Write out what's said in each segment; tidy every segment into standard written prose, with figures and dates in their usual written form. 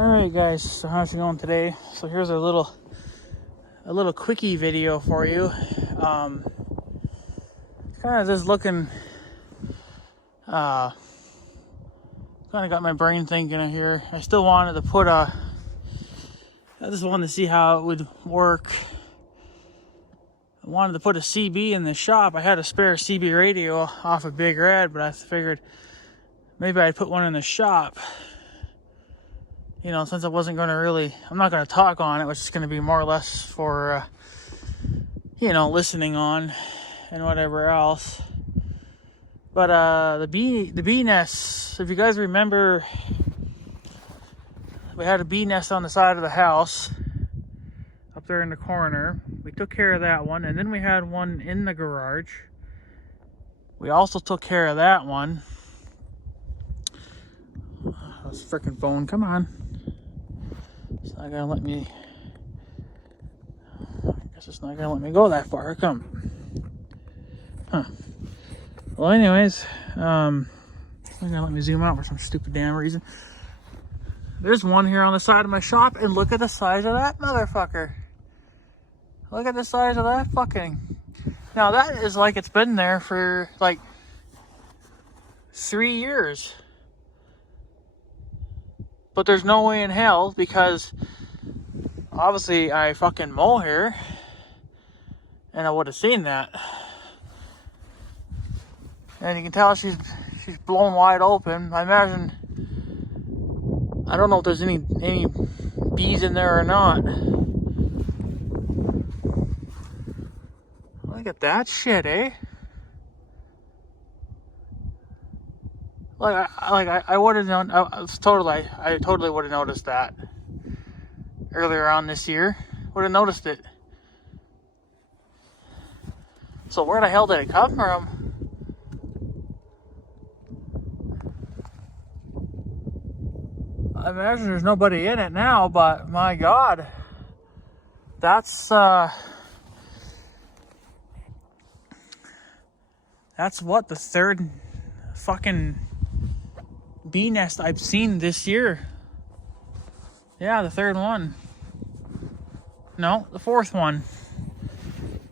Alright guys, so how's it going today? So here's a little quickie video for you. Kind of just looking, kind of got my brain thinking here. I still wanted to put I just wanted to see how it would work. I wanted to put a CB in the shop. I had a spare CB radio off of Big Red, but I figured maybe I'd put one in the shop. You know, since I wasn't going to I'm not going to talk on it, which is going to be more or less for, listening on and whatever else. But the bee nests, if you guys remember, we had a bee nest on the side of the house up there in the corner. We took care of that one, and then we had one in the garage. We also took care of that one. This freaking phone, come on. It's not gonna let me. I guess it's not gonna let me go that far. Come. Huh. Well, anyways, it's not gonna let me zoom out for some stupid damn reason. There's one here on the side of my shop, and look at the size of that motherfucker. Look at the size of that fucking. Now that is like it's been there for like 3 years. But there's no way in hell, because obviously I fucking mow here, and I would have seen that. And you can tell she's blown wide open. I imagine, I don't know if there's any bees in there or not. Look at that shit, eh? I would have known. I totally would have noticed that earlier on this year. Would have noticed it. So where the hell did it come from? I imagine there's nobody in it now, but my God, that's what, the third fucking bee nest I've seen this year. Yeah, the third one. No, the fourth one.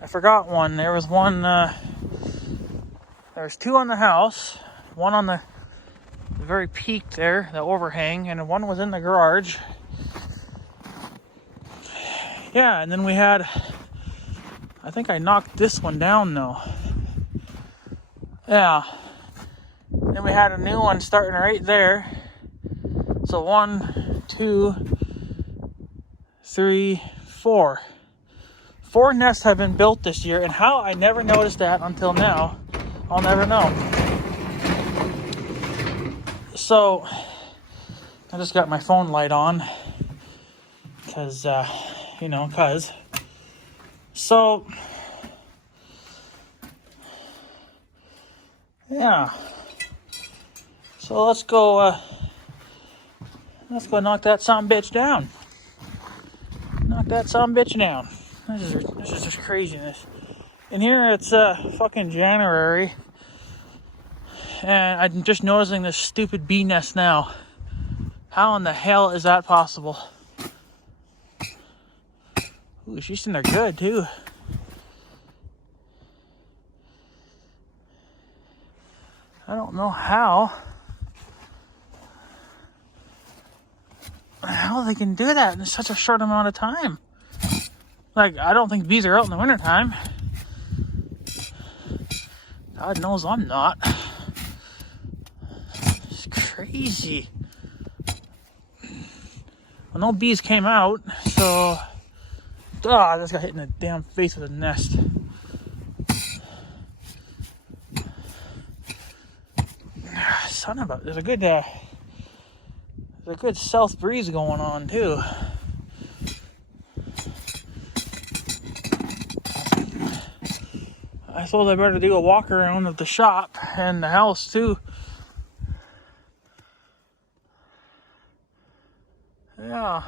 I forgot one. There was one, there's two on the house. One on the very peak there, the overhang, and one was in the garage. Yeah, and then we had, I think I knocked this one down though. Yeah. Then we had a new one starting right there. So 1, 2, 3, 4. 4 nests have been built this year, and how I never noticed that until now, I'll never know. So I just got my phone light on, because so yeah. So let's go knock that sumbitch down. Knock that sumbitch down. This is just craziness. And here it's fucking January, and I'm just noticing this stupid bee nest now. How in the hell is that possible? Ooh, she's in there good too. I don't know how they can do that in such a short amount of time. Like, I don't think bees are out in the wintertime. God knows I'm not. It's crazy. Well, no bees came out, so I just got hit in the damn face with a nest. Son of a, there's a good south breeze going on too. I suppose I better do a walk around of the shop and the house too. Yeah.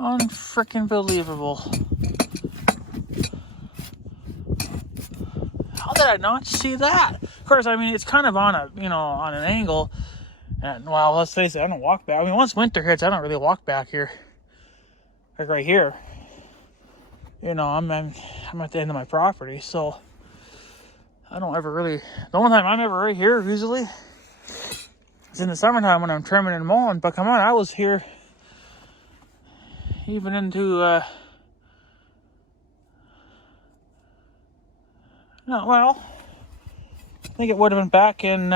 Unfreaking believable. How did I not see that? course, I mean, it's kind of on a, on an angle. And, well, let's face it, I don't walk back. I mean, once winter hits, I don't really walk back here. Like right here. I'm at the end of my property, so I don't ever really... The only time I'm ever right here, usually, is in the summertime when I'm trimming and mowing. But come on, I was here even into... No, well, I think it would have been back in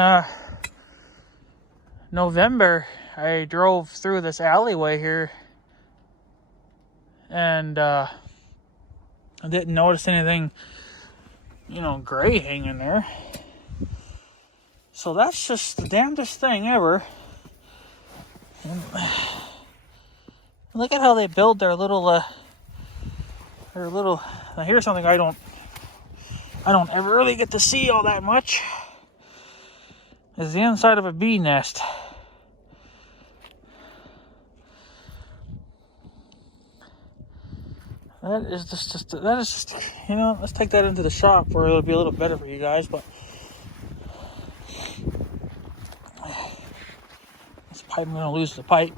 November. I drove through this alleyway here, and I didn't notice anything, gray hanging there. So that's just the damnedest thing ever. And look at how they build their little, now here's something I don't ever really get to see all that much, is the inside of a bee nest. That is just let's take that into the shop where it'll be a little better for you guys, but this pipe, I'm gonna lose the pipe.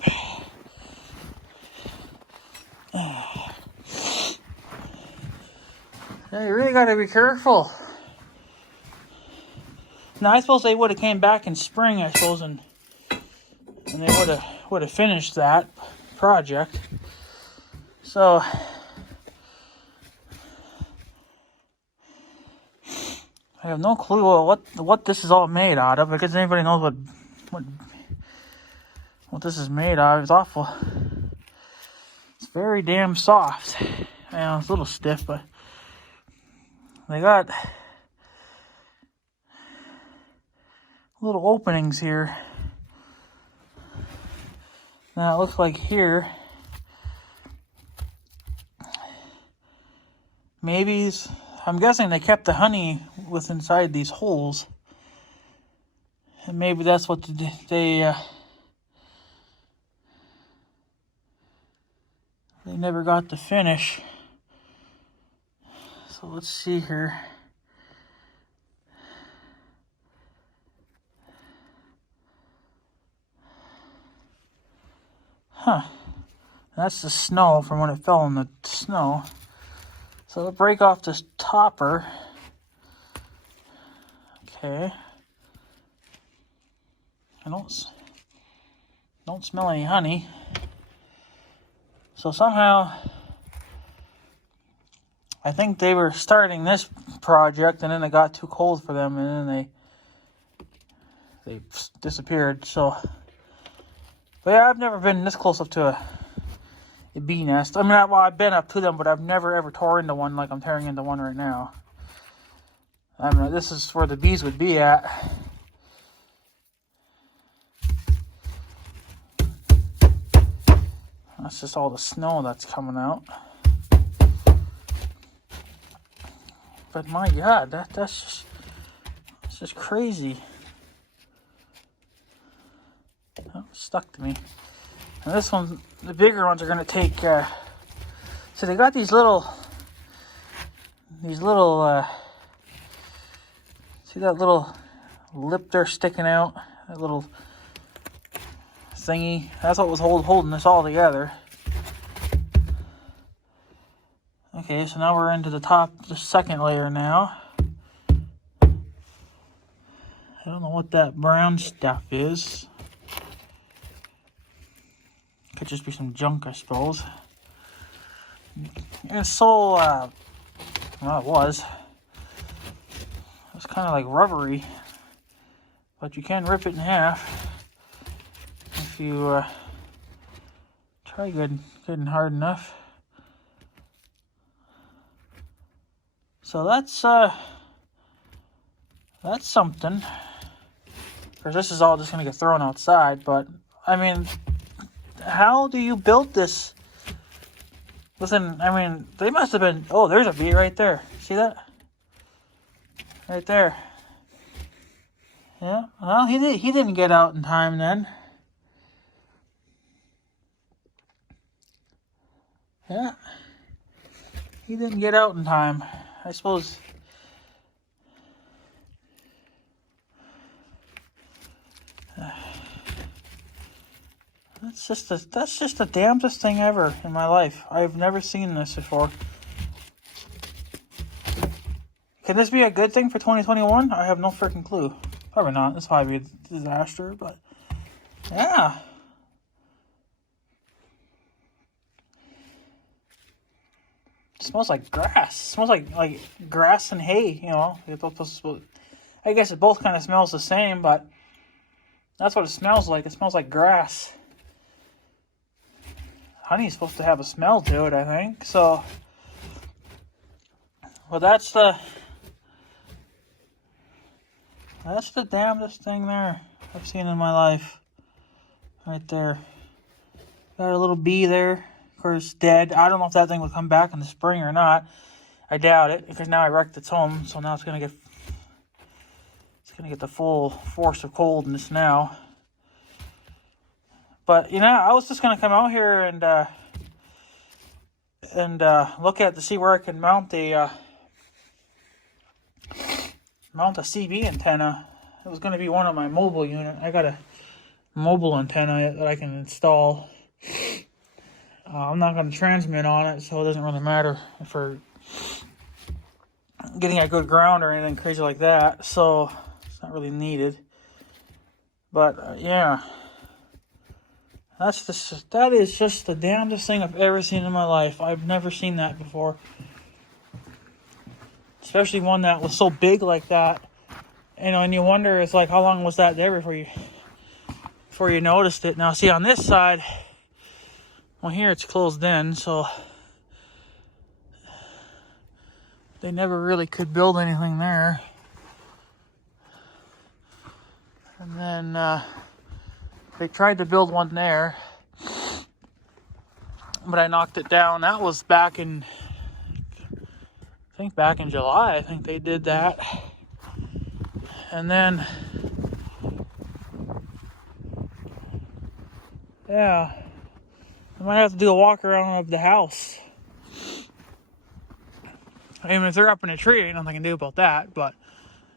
Yeah, you really gotta be careful. Now, I suppose they would have came back in spring, I suppose, and they would have finished that project. So I have no clue what this is all made out of. Because anybody knows what this is made out of. It's awful. It's very damn soft. It's a little stiff, but they got little openings here. Now it looks like here, maybe, I'm guessing they kept the honey with inside these holes. And maybe that's what they never got to finish. So let's see here. Huh. That's the snow from when it fell in the snow. So it'll break off this topper. Okay. I don't smell any honey. So somehow, I think they were starting this project, and then it got too cold for them, and then they disappeared. So, but yeah, I've never been this close up to a bee nest. I mean, I've been up to them, but I've never ever tore into one like I'm tearing into one right now. I mean, this is where the bees would be at. That's just all the snow that's coming out. But my God, that's just crazy. Oh, it stuck to me. And this one, the bigger ones are gonna take. So they got these little. See that little lip there sticking out? That little thingy. That's what was holding this all together. Okay, so now we're into the second layer now. I don't know what that brown stuff is. Could just be some junk, I suppose. It's so, well, it was kind of like rubbery, but you can rip it in half if you try good and hard enough. So that's something. Of course, this is all just gonna get thrown outside, but I mean, how do you build this? Listen, I mean, they must have been. Oh, there's a bee right there. See that? Right there. Yeah. Well, he didn't get out in time then. Yeah. He didn't get out in time. I suppose. That's just the damnedest thing ever in my life. I've never seen this before. Can this be a good thing for 2021? I have no freaking clue. Probably not. This might be a disaster, but yeah. It smells like grass. It smells like grass and hay, you know. I guess it both kind of smells the same, but that's what it smells like. It smells like grass. Honey's supposed to have a smell to it, I think. So, well, that's the damnedest thing there I've seen in my life. Right there. Got a little bee there. Of course, dead. I don't know if that thing will come back in the spring or not. I doubt it, because now I wrecked its home, so now it's gonna get the full force of coldness now. But you know, I was just gonna come out here and look at to see where I can mount a CB antenna. It was gonna be one of my mobile unit. I got a mobile antenna that I can install. I'm not gonna transmit on it, so it doesn't really matter for getting a good ground or anything crazy like that. So it's not really needed. But yeah. That is just the damnedest thing I've ever seen in my life. I've never seen that before. Especially one that was so big like that. You know, and you wonder, it's like, how long was that there before you noticed it? Now, see, on this side, well, here it's closed in, so they never really could build anything there. And then, they tried to build one there, but I knocked it down. That was back in July. I think they did that. And then, yeah, I might have to do a walk around of the house. I mean, if they're up in a tree, ain't nothing I can do about that, but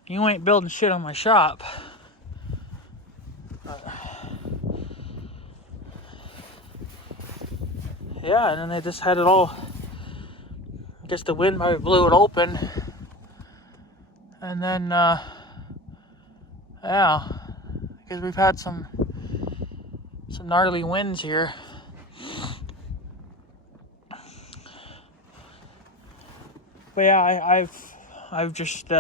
you ain't building shit on my shop. Yeah, and then they just had it all, I guess the wind probably blew it open. And then, yeah, because we've had some gnarly winds here. But yeah, I've just,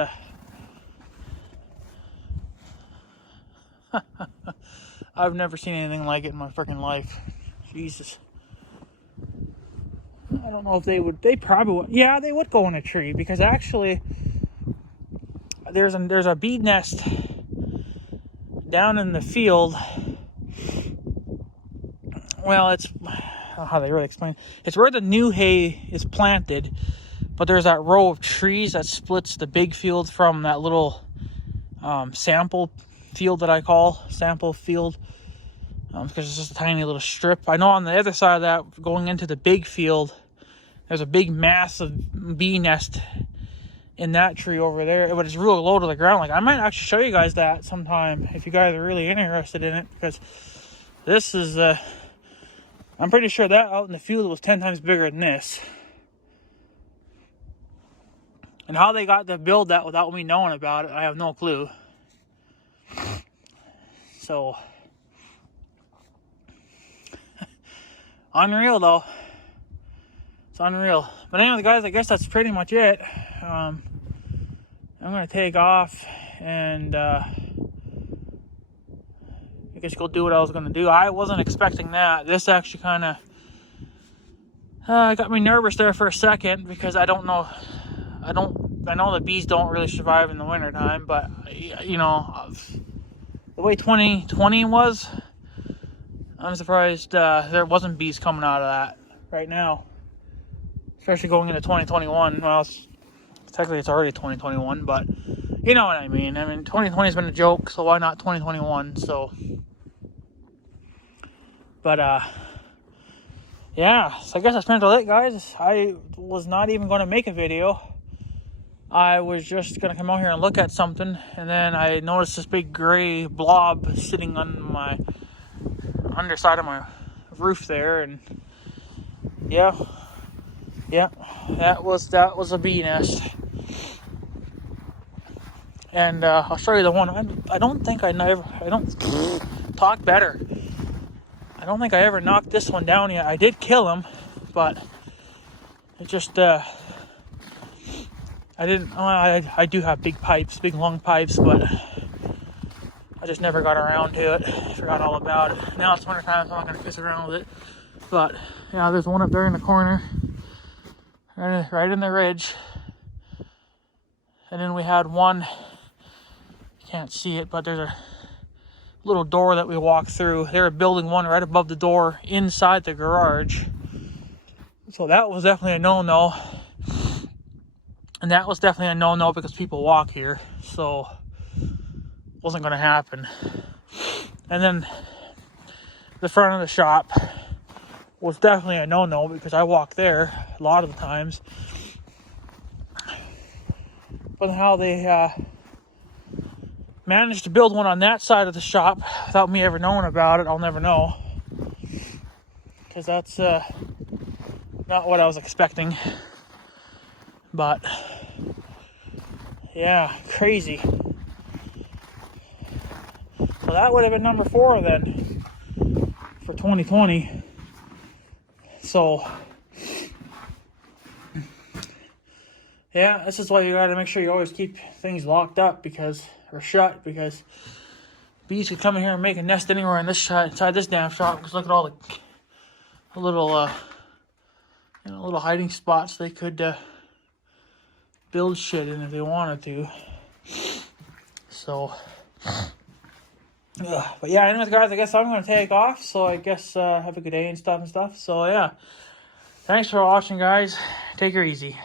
I've never seen anything like it in my freaking life. Jesus. I don't know if they probably would. Yeah, they would go in a tree, because actually there's a bee nest down in the field. Well, it's, I don't know how they really explain. It's where the new hay is planted, but there's that row of trees that splits the big field from that little sample field that I call sample field, because it's just a tiny little strip. I know on the other side of that, going into the big field, there's a big massive bee nest in that tree over there, but it's real low to the ground. Like, I might actually show you guys that sometime if you guys are really interested in it, because this is I'm pretty sure that out in the field was 10 times bigger than this. And how they got to build that without me knowing about it, I have no clue. So unreal though. It's unreal. But anyway, guys, I guess that's pretty much it. I'm gonna take off and I guess go do what I was gonna do. I wasn't expecting that. This actually kind of got me nervous there for a second, because I know the bees don't really survive in the wintertime, but you know, the way 2020 was, I'm surprised there wasn't bees coming out of that right now. Especially going into 2021. Well, technically it's already 2021, but you know what I mean. I mean, 2020 has been a joke, so why not 2021? So, but yeah. So I guess that's pretty much it, guys. I was not even going to make a video. I was just going to come out here and look at something, and then I noticed this big gray blob sitting on underside of my roof there, and yeah, that was a bee nest. And I'll show you the one. I don't think I don't talk better. I don't think I ever knocked this one down yet. I did kill him, but it just I didn't. I do have big long pipes, but I just never got around to it. Forgot all about it. Now it's wintertime, so I'm not gonna kiss around with it. But yeah, there's one up there in the corner, right in the ridge. And then we had one. You can't see it, but there's a little door that we walked through. They were building one right above the door inside the garage. So that was definitely a no-no. And that was definitely a no-no because people walk here. So it wasn't going to happen. And then the front of the shop was definitely a no-no because I walk there a lot of the times. But how they managed to build one on that side of the shop without me ever knowing about it, I'll never know. Because that's not what I was expecting. But yeah, crazy. So that would have been number 4 then for 2020. So yeah, this is why you gotta make sure you always keep things locked up or shut, because bees could come in here and make a nest anywhere inside this damn shop. Because look at all the little little hiding spots they could build shit in if they wanted to. So but yeah, anyways guys, I guess I'm gonna take off. So I guess have a good day and stuff. So yeah, thanks for watching guys. Take her easy.